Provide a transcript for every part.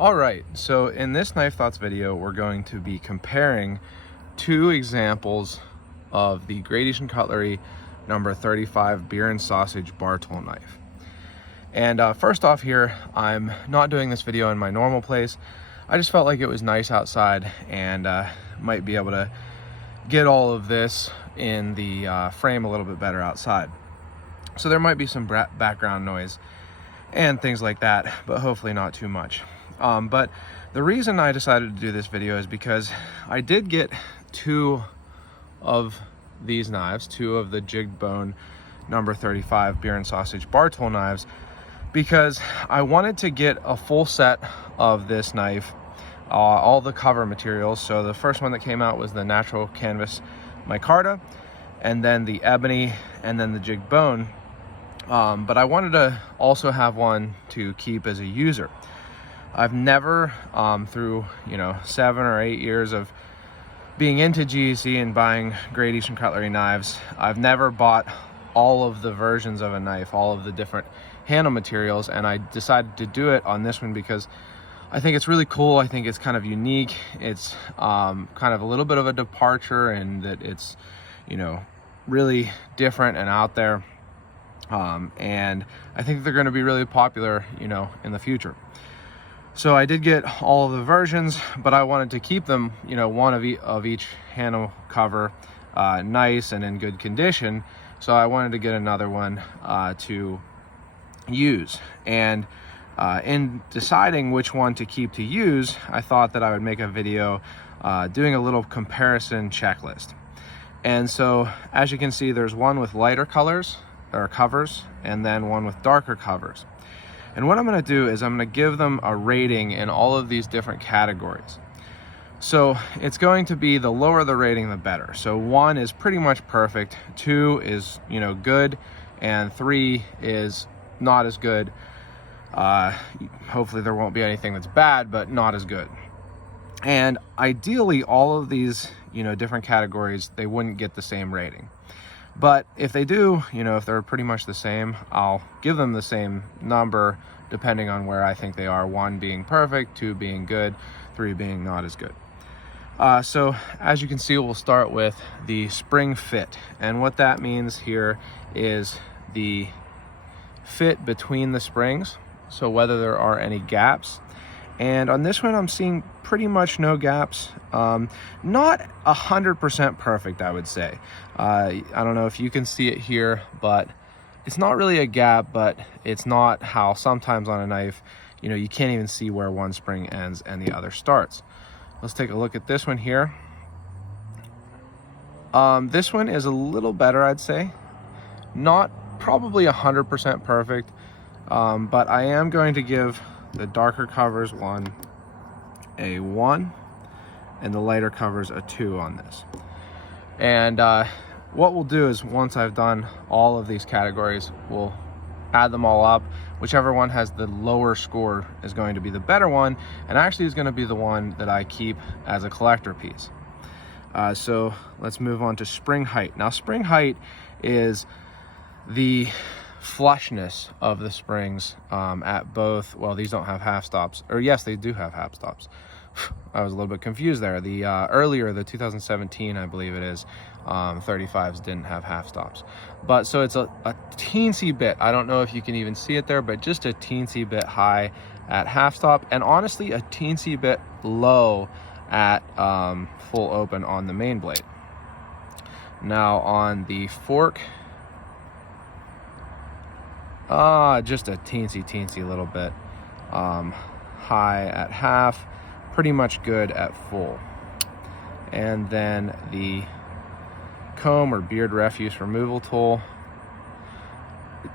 All right, so in this Knife Thoughts video, we're going to be comparing two examples of the Gradation Cutlery number 35 beer and sausage bar tool knife. And first off here, I'm not doing this video in my normal place. I just felt like it was nice outside and might be able to get all of this in the frame a little bit better outside. So there might be some background noise and things like that, but hopefully not too much. But the reason I decided to do this video is because I did get two of these knives, two of the jigged bone number 35 beer and sausage bar tool knives, because I wanted to get a full set of this knife, all the cover materials. So the first one that came out was the natural canvas micarta, and then the ebony, and then the jigged bone. But I wanted to also have one to keep as a user. I've never, through 7 or 8 years of being into GEC and buying gradation cutlery knives, I've never bought all of the versions of a knife, all of the different handle materials, and I decided to do it on this one because I think it's really cool. I think it's kind of unique. It's kind of a little bit of a departure, and that it's really different and out there, and I think they're going to be really popular in the future. So I did get all of the versions, but I wanted to keep them, one of each handle cover nice and in good condition. So I wanted to get another one to use. And in deciding which one to keep to use, I thought that I would make a video doing a little comparison checklist. And so as you can see, there's one with lighter colors or covers, and then one with darker covers. And what I'm going to do is I'm going to give them a rating in all of these different categories. So it's going to be the lower the rating, the better. So 1 is pretty much perfect, 2 is good, and 3 is not as good. Hopefully there won't be anything that's bad, but not as good. And ideally, all of these different categories, they wouldn't get the same rating. But if they do, if they're pretty much the same, I'll give them the same number depending on where I think they are. 1 being perfect, 2 being good, 3 being not as good. So as you can see, we'll start with the spring fit. And what that means here is the fit between the springs. So whether there are any gaps. And on this one, I'm seeing pretty much no gaps. Not 100% perfect, I would say. I don't know if you can see it here, but it's not really a gap, but it's not how sometimes on a knife, you can't even see where one spring ends and the other starts. Let's take a look at this one here. This one is a little better, I'd say. Not probably 100% perfect, but I am going to give the darker covers one a 1 and the lighter covers a 2 on this. And what we'll do is, once I've done all of these categories, we'll add them all up. Whichever one has the lower score is going to be the better one, and actually is going to be the one that I keep as a collector piece. So let's move on to spring height. Now, spring height is the flushness of the springs at both. Well, these don't have half stops, or yes, they do have half stops. I was a little bit confused there. The earlier, the 2017, I believe it is, 35s didn't have half stops. But so it's a teensy bit, I don't know if you can even see it there, but just a teensy bit high at half stop, and honestly a teensy bit low at full open on the main blade. Now on the fork, just a teensy little bit high at half, pretty much good at full. And then the comb or beard refuse removal tool,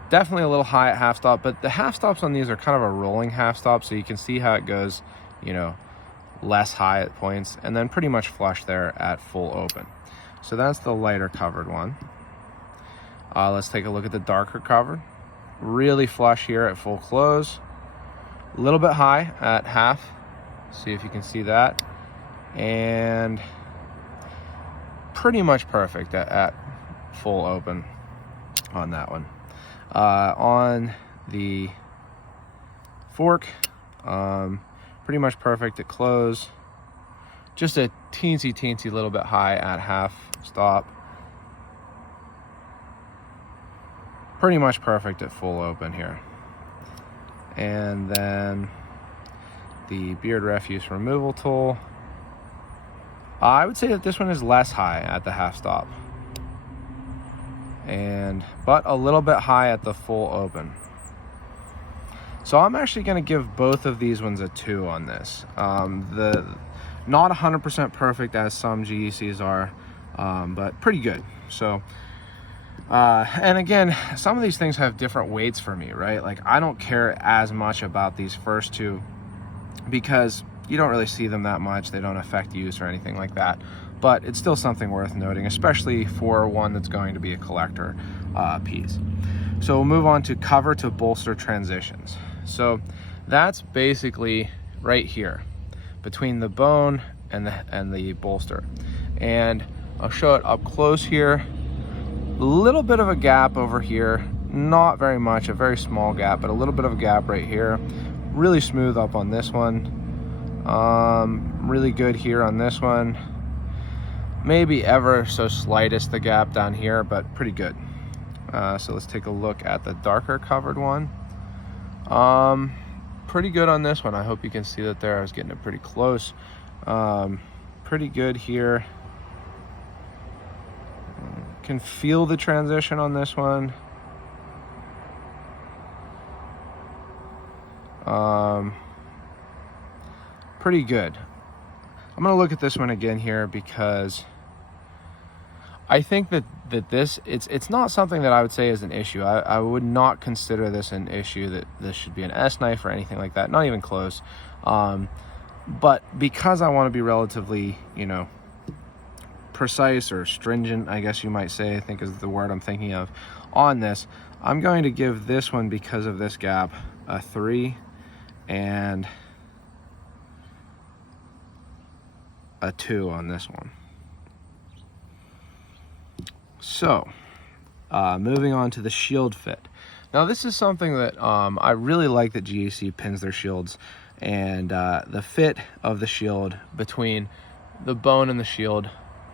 definitely a little high at half stop, but the half stops on these are kind of a rolling half stop, so you can see how it goes less high at points, and then pretty much flush there at full open. So that's the lighter covered one. Let's take a look at the darker cover. Really flush here at full close, a little bit high at half, see if you can see that, and pretty much perfect at full open on that one. On the fork, pretty much perfect at close. Just a teensy little bit high at half stop. Pretty much perfect at full open here. And then the beard refuse removal tool. I would say that this one is less high at the half stop, but a little bit high at the full open. So I'm actually going to give both of these ones a 2 on this. Not 100% perfect as some GECs are, but pretty good. So, and again, some of these things have different weights for me, right? Like, I don't care as much about these first two because you don't really see them that much. They don't affect use or anything like that, but it's still something worth noting, especially for one that's going to be a collector piece. So we'll move on to cover to bolster transitions. So that's basically right here between the bone and the bolster. And I'll show it up close here. A little bit of a gap over here, not very much, a very small gap, but a little bit of a gap right here. Really smooth up on this one. Really good here on this one. Maybe ever so slightest the gap down here, but pretty good. So let's take a look at the darker covered one. Pretty good on this one. I hope you can see that there. I was getting it pretty close. Pretty good here. Can feel the transition on this one. Pretty good. I'm gonna look at this one again here because I think that this, it's not something that I would say is an issue. I would not consider this an issue, that this should be an S knife or anything like that, not even close. But because I want to be relatively, you know, precise or stringent, I guess you might say, I think is the word I'm thinking of on this, I'm going to give this one, because of this gap, a 3 and a 2 on this one. So moving on to the shield fit. Now this is something that I really like that GEC pins their shields, and the fit of the shield between the bone and the shield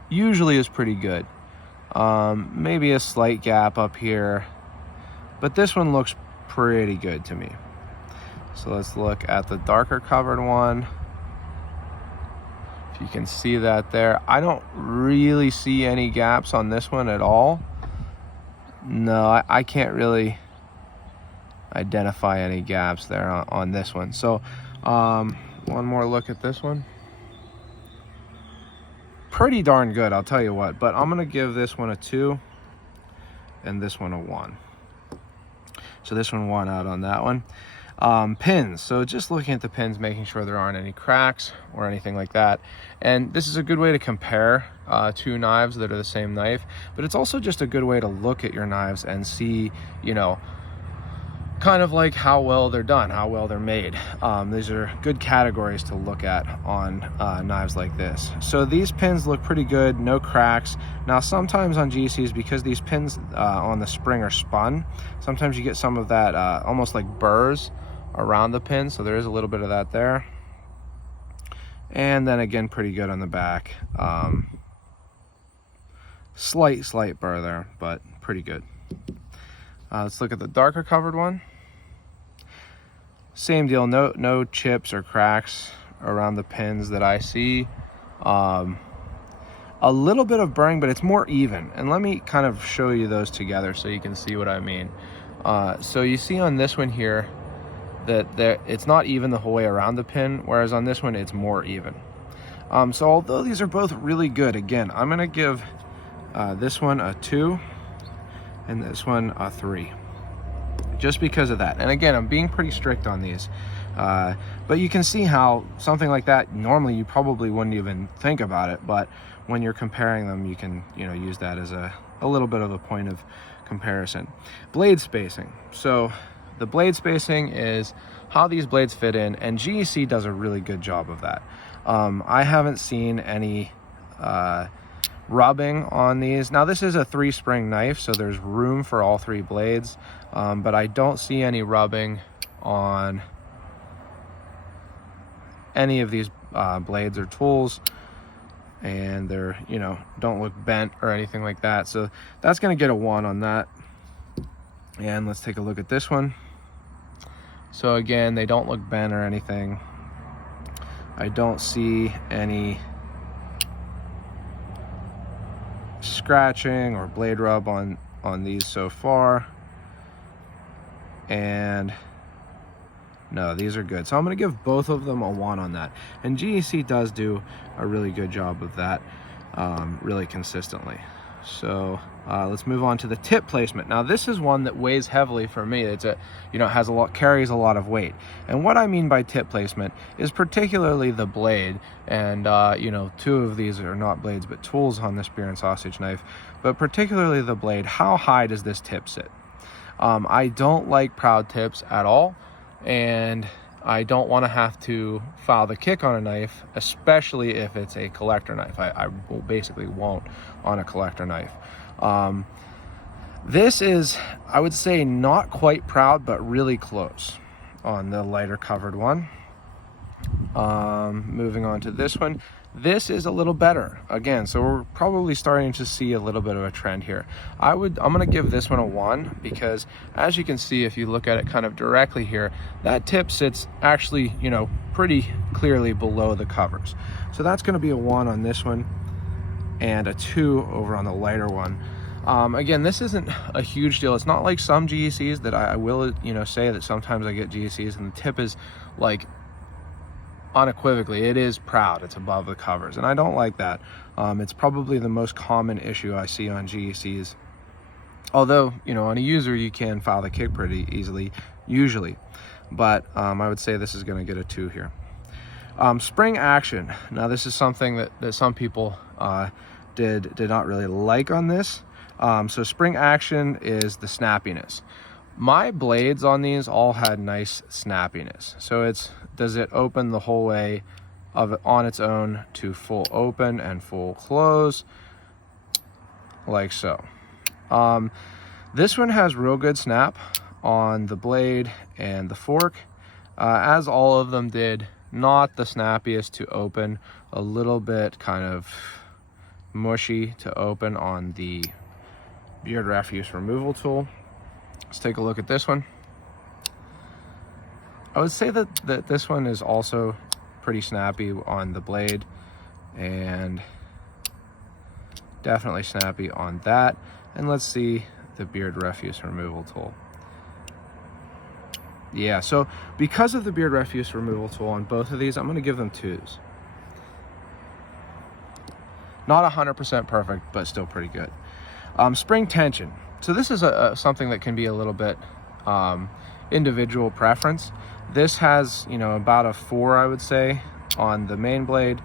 usually is pretty good. Maybe a slight gap up here, but this one looks pretty good to me. So let's look at the darker covered one. If you can see that there, I don't really see any gaps on this one at all. No, I can't really identify any gaps there on this one. So one more look at this one. Pretty darn good, I'll tell you what, but I'm gonna give this one a 2 and this one a 1. So this one won out on that one. Pins, so just looking at the pins, making sure there aren't any cracks or anything like that. And this is a good way to compare two knives that are the same knife, but it's also just a good way to look at your knives and see, you know, kind of like how well they're done, how well they're made. These are good categories to look at on knives like this. So these pins look pretty good, no cracks. Now sometimes on GECs, because these pins on the spring are spun, sometimes you get some of that almost like burrs around the pin, so there is a little bit of that there. And then again, pretty good on the back. Slight burr there, but pretty good. Let's look at the darker covered one. Same deal, no chips or cracks around the pins that I see. A little bit of burring, but it's more even. And let me kind of show you those together so you can see what I mean. So you see on this one here that it's not even the whole way around the pin, whereas on this one it's more even. So although these are both really good, again, I'm gonna give this one a 2 and this one a 3, just because of that. And again, I'm being pretty strict on these, but you can see how something like that, normally you probably wouldn't even think about it, but when you're comparing them, you can, you know, use that as a little bit of a point of comparison. Blade spacing. So the blade spacing is how these blades fit in, and GEC does a really good job of that. I haven't seen any rubbing on these. Now this is a 3-spring knife, so there's room for all 3 blades, but I don't see any rubbing on any of these blades or tools, and they're, you know, don't look bent or anything like that. So that's going to get a 1 on that. And let's take a look at this one. So again, they don't look bent or anything. I don't see any scratching or blade rub on these so far. And no, these are good. So I'm going to give both of them a 1 on that. And GEC does do a really good job of that, really consistently. So let's move on to the tip placement. Now this is one that weighs heavily for me. It's a, you know, carries a lot of weight. And what I mean by tip placement is particularly the blade. And you know, 2 of these are not blades but tools on this beer and sausage knife. But particularly the blade, how high does this tip sit? I don't like proud tips at all, and I don't want to have to file the kick on a knife, especially if it's a collector knife. I basically won't on a collector knife. This is, I would say, not quite proud, but really close on the lighter covered one. Moving on to this one. This is a little better again, so we're probably starting to see a little bit of a trend here. I'm going to give this one a 1 because, as you can see, if you look at it kind of directly here, that tip sits actually, you know, pretty clearly below the covers. So that's going to be a 1 on this one and a 2 over on the lighter one. Again, this isn't a huge deal. It's not like some GECs that I will, you know, say that sometimes I get GECs and the tip is like, unequivocally, it is proud, it's above the covers, and I don't like that. It's probably the most common issue I see on GECs, although, you know, on a user you can file the kick pretty easily usually, but I would say this is going to get a 2 here. Spring action. Now this is something that some people did not really like on this. So spring action is the snappiness. My blades on these all had nice snappiness. So does it open the whole way of it on its own to full open and full close, like so. This one has real good snap on the blade and the fork, as all of them did. Not the snappiest to open, a little bit kind of mushy to open on the beard refuse removal tool. Let's take a look at this one. I would say that this one is also pretty snappy on the blade and definitely snappy on that. And let's see the beard refuse removal tool. Yeah, so because of the beard refuse removal tool on both of these, I'm going to give them 2s. Not 100% perfect, but still pretty good. Spring tension. So this is something that can be a little bit individual preference. This has, you know, about a 4, I would say, on the main blade,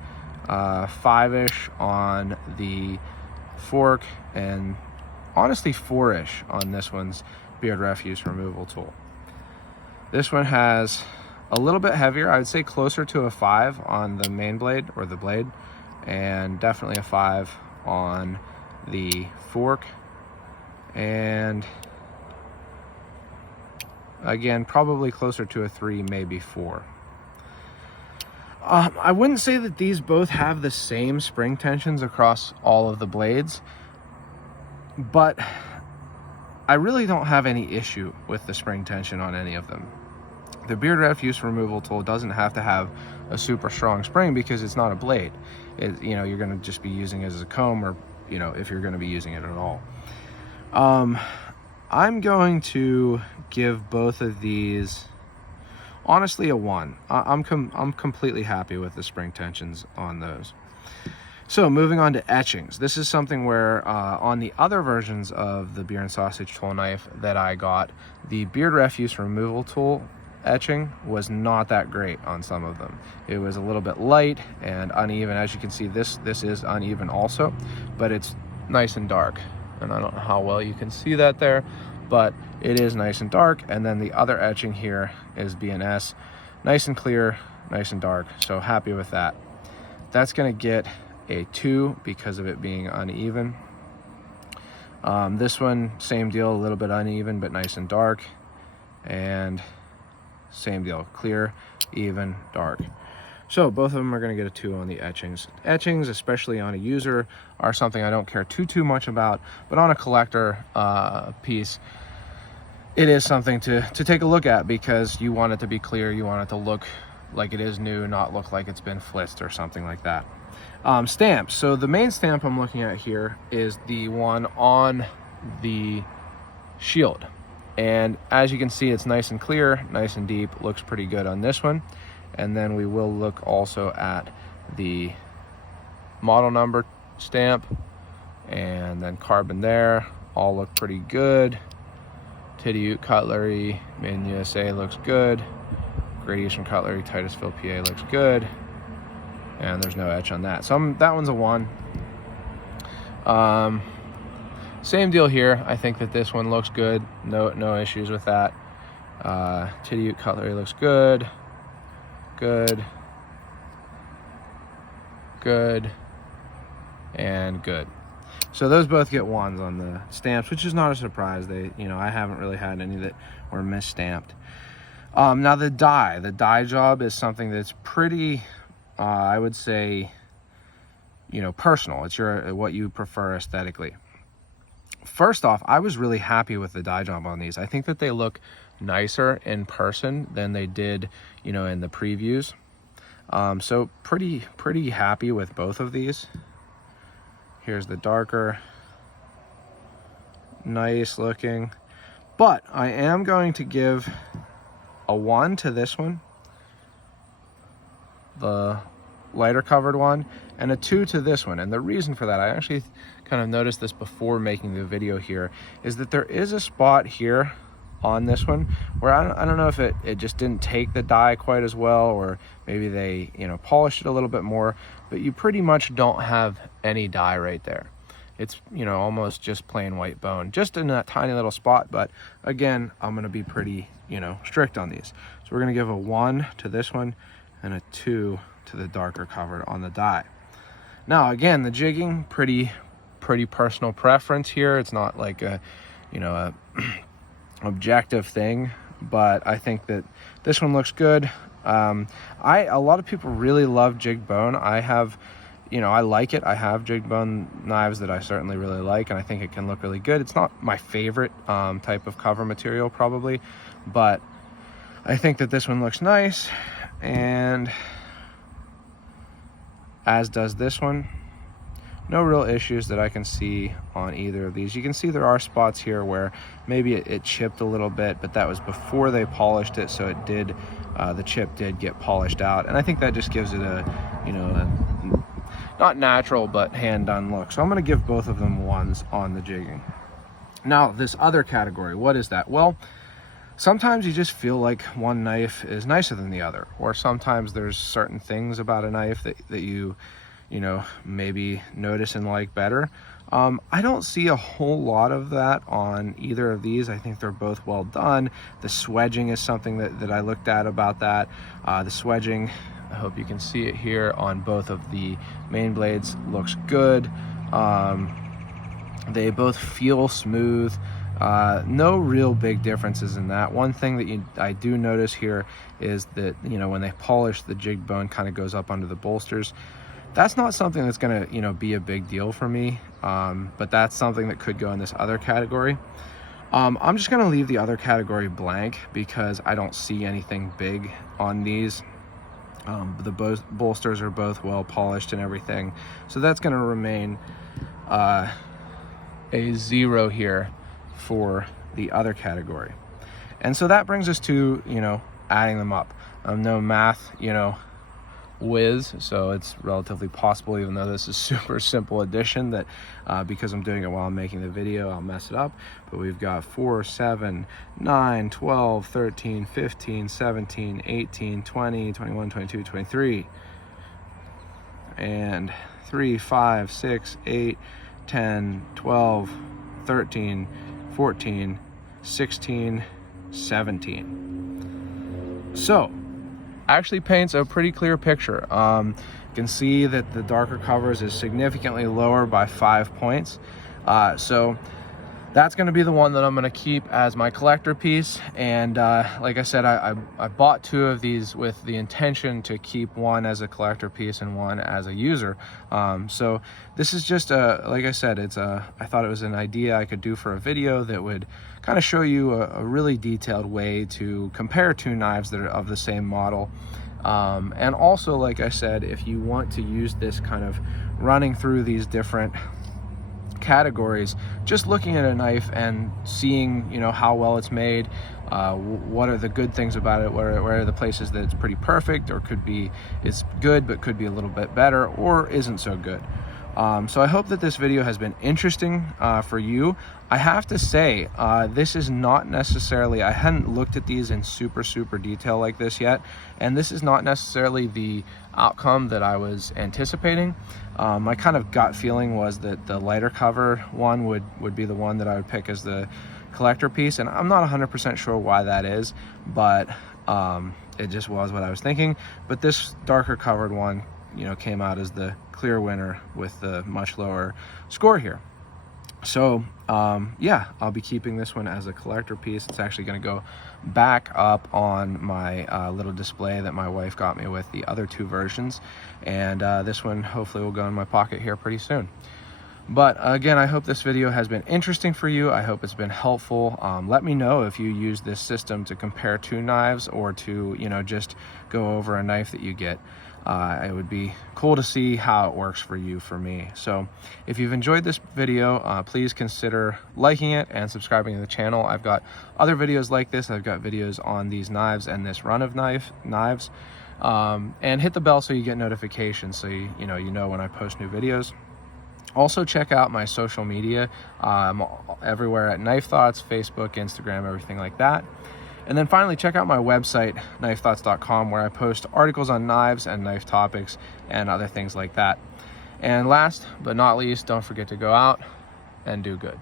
5-ish on the fork, and honestly 4-ish on this one's beard refuse removal tool. This one has a little bit heavier, I would say closer to a 5 on the main blade or the blade, and definitely a 5 on the fork, and again probably closer to a 3, maybe 4. I wouldn't say that these both have the same spring tensions across all of the blades, but I really don't have any issue with the spring tension on any of them. The beard refuse removal tool doesn't have to have a super strong spring because it's not a blade. You know, you're going to just be using it as a comb, or, you know, if you're going to be using it at all. I'm going to give both of these honestly a 1. I'm completely happy with the spring tensions on those. So moving on to etchings. This is something where on the other versions of the beer and sausage tool knife that I got, the beard refuse removal tool etching was not that great on some of them. It was a little bit light and uneven. As you can see, this is uneven also, but it's nice and dark. And I don't know how well you can see that there, but it is nice and dark. And then the other etching here is B&S, nice and clear, nice and dark. So happy with that. That's going to get a 2 because of it being uneven. This one, same deal, a little bit uneven, but nice and dark. And same deal, clear, even, dark. So both of them are going to get a 2 on the etchings. Etchings, especially on a user, are something I don't care too much about, but on a collector piece, it is something to take a look at, because you want it to be clear, you want it to look like it is new, not look like it's been flitzed or something like that. Stamps. So the main stamp I'm looking at here is the one on the shield. And as you can see, it's nice and clear, nice and deep, looks pretty good on this one. And then we will look also at the model number stamp, and then carbon there, all look pretty good. Titty Cutlery, Made in USA looks good. Gradation Cutlery, Titusville, PA looks good. And there's no etch on that. So that one's a 1. Same deal here. I think that this one looks good. No issues with that. Titty Cutlery looks good. Good. Good. And good. So those both get 1s on the stamps, which is not a surprise. I haven't really had any that were misstamped. Now the dye job is something that's pretty, I would say, personal. It's what you prefer aesthetically. First off, I was really happy with the dye job on these. I think that they look nicer in person than they did, in the previews. So pretty happy with both of these. Here's the darker, nice looking, but I am going to give a 1 to this one, the lighter covered one, and a 2 to this one. And the reason for that, I actually kind of noticed this before making the video here, is that there is a spot here on this one where I don't know if it just didn't take the dye quite as well, or maybe they polished it a little bit more, but you pretty much don't have any dye right there. It's almost just plain white bone, just in that tiny little spot. But again, I'm going to be pretty strict on these, so we're going to give a 1 to this one and a 2 to the darker covered on the dye. Now again, the jigging, pretty personal preference here. It's not like a a objective thing, but I think that this one looks good. A lot of people really love jigged bone. I have, I like it. I have jigged bone knives that I certainly really like, and I think it can look really good. It's not my favorite type of cover material probably, but I think that this one looks nice, and as does this one. No real issues that I can see on either of these. You can see there are spots here where maybe it chipped a little bit, but that was before they polished it, so it did, the chip did get polished out, and I think that just gives it a not natural but hand done look. So I'm going to give both of them 1s on the jigging. Now this other category, what is that? Well, sometimes you just feel like one knife is nicer than the other, or sometimes there's certain things about a knife that you maybe notice and like better. I don't see a whole lot of that on either of these. I think they're both well done. The swedging is something that I looked at about that. The swedging, I hope you can see it here on both of the main blades, looks good. They both feel smooth. No real big differences in that. One thing that I do notice here is that when they polish, the jig bone kind of goes up under the bolsters. That's not something that's going to be a big deal for me, but that's something that could go in this other category. I'm just going to leave the other category blank because I don't see anything big on these. The bolsters are both well polished and everything, so that's going to remain a 0 here for the other category. And so that brings us to adding them up. No math whiz, so it's relatively possible, even though this is super simple addition, that because I'm doing it while I'm making the video, I'll mess it up. But we've got 4, 7, 9, 12, 13, 15, 17, 18, 20, 21, 22, 23, and 3, 5, 6, 8, 10, 12, 13, 14, 16, 17. So actually paints a pretty clear picture. You can see that the darker covers is significantly lower by 5 points. So that's going to be the one that I'm going to keep as my collector piece. And like I said, I bought 2 of these with the intention to keep one as a collector piece and one as a user. So this is just like I said, I thought it was an idea I could do for a video that would kind of show you a really detailed way to compare 2 knives that are of the same model. And also, like I said, if you want to use this kind of running through these different categories, just looking at a knife and seeing, you know, how well it's made, what are the good things about it, where are the places that it's pretty perfect, or it's good but could be a little bit better, or isn't so good. So I hope that this video has been interesting for you. I have to say, this is not necessarily, I hadn't looked at these in super detail like this yet, and this is not necessarily the outcome that I was anticipating. My kind of gut feeling was that the lighter cover one would be the one that I would pick as the collector piece, and I'm not 100% sure why that is, but it just was what I was thinking. But this darker covered one, you know, came out as the clear winner with the much lower score here. So yeah, I'll be keeping this one as a collector piece. It's actually going to go back up on my little display that my wife got me with the other 2 versions, and this one hopefully will go in my pocket here pretty soon. But again, I hope this video has been interesting for you. I hope it's been helpful. Let me know if you use this system to compare 2 knives, or to, you know, just go over a knife that you get. It would be cool to see how it works for you, for me. So if you've enjoyed this video, please consider liking it and subscribing to the channel. I've got other videos like this. I've got videos on these knives and this run of knives. And hit the bell so you get notifications, so you know when I post new videos. Also, check out my social media. I'm everywhere at Knife Thoughts, Facebook, Instagram, everything like that. And then finally, check out my website, knifethoughts.com, where I post articles on knives and knife topics and other things like that. And last but not least, don't forget to go out and do good.